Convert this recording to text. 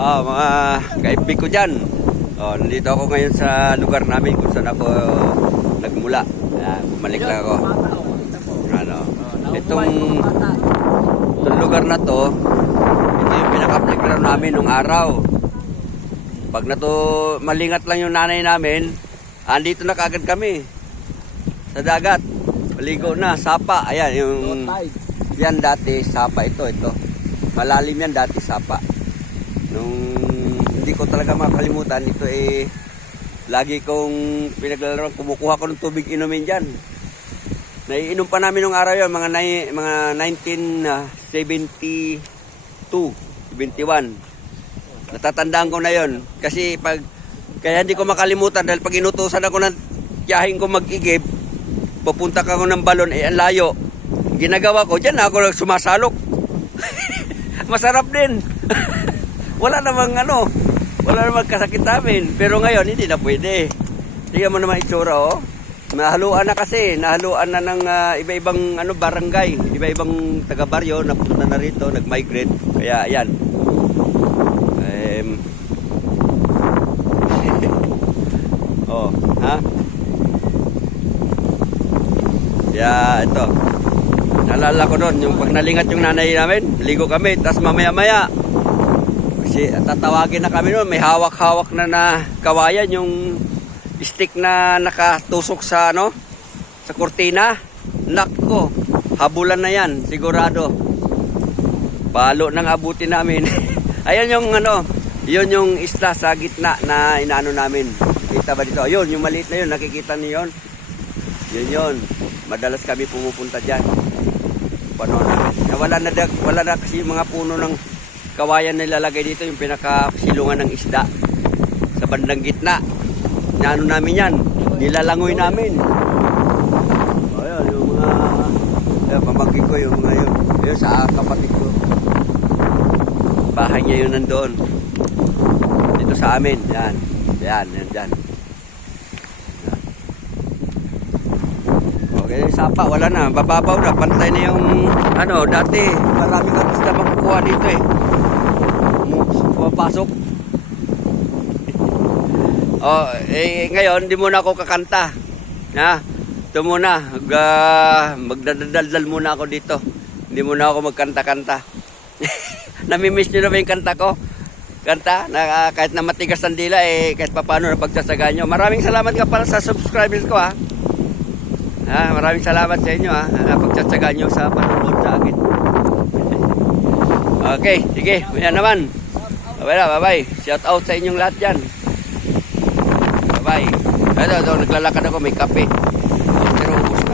Mga kaibig ko dyan. Nandito ako ngayon sa lugar namin kung saan ako nagmula. Bumalik lang ako. Itong lugar na to, ito yung pinaka-playground namin nung araw. Pag malingat lang yung nanay namin, andito na kagad kami. Sa dagat. Maligo na, sapa. Ayan, yan dati, sapa ito. Malalim yan dati, sapa. Hindi ko talaga makalimutan, ito lagi kong pinaglalaroan, kumukuha ko ng tubig inumin dyan. Naiinom pa namin nung araw yun, mga 1972, 71. Natatandaan ko na yon kasi kaya hindi ko makalimutan dahil pag inutusan ako ng tiyahin ko mag-igib, pupunta ka ko ng balon, ang layo. Ginagawa ko, dyan ako sumasalok. Masarap din. Wala namang kasakit namin. Pero ngayon, hindi na pwede. Tingnan mo naman itsura, oh. Nahaluan na kasi. Nahaluan na ng iba-ibang barangay. Iba-ibang taga-baryo na punta na rito, nag-migrate. Kaya, ayan. Kaya, ito. Naalala ko doon, yung pag nalingat yung nanay namin, ligo kami, tapos mamaya-maya. Kasi tatawagin na kami noon, may hawak-hawak na kawayan, yung stick na nakatusok sa kurtina. Nako, habulan na yan, sigurado. Palo nang abutin namin. Ayan yung yun yung isla sa gitna na inaano namin. Kita ba dito? Ayun, yung maliit na yun, nakikita niyo yun? Yun. Madalas kami pumupunta dyan. Panahon namin. Wala na kasi yung mga puno ng kawayan na ilalagay dito, yung pinakasilungan ng isda sa bandang gitna. Naano namin yan, nilalangoy namin. Ayun, yung mga pamangkin ko, yung mga yun sa kapatid ko. Bahay niya yun nandoon. Dito sa amin, yan. Okay, sapa, wala na, bababaw na, pantay na yung dati, marami kang isda makukuha dito pumapasok. Ngayon, hindi muna ako kakanta. Ito muna, magdadaldal muna ako dito. Hindi muna ako magkanta-kanta. Namimiss nyo na ba yung kanta ko? Kanta, kahit na matigas ang dila, kahit paano na pagsasagaan nyo. Maraming salamat ka pala sa subscribers ko, maraming salamat sa inyo, pagsasagaan nyo sa panonood sa akin. Okay, sige, yan naman. Bye-bye. Shout out sa inyong lahat dyan. Bye-bye. Ito, naglalakad ako, may kape. Pero ubos